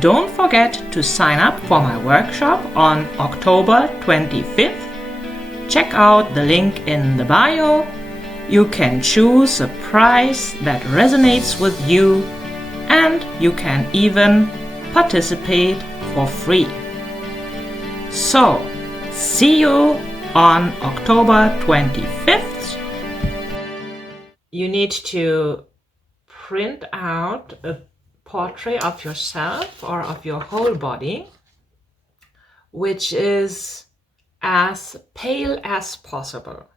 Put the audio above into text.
Don't forget to sign up for my workshop on October 25th. Check out the link in the bio. You can choose a price that resonates with you, and you can even participate for free. So, see you on October 25th. You need to print out a portrait of yourself or of your whole body, which is as pale as possible.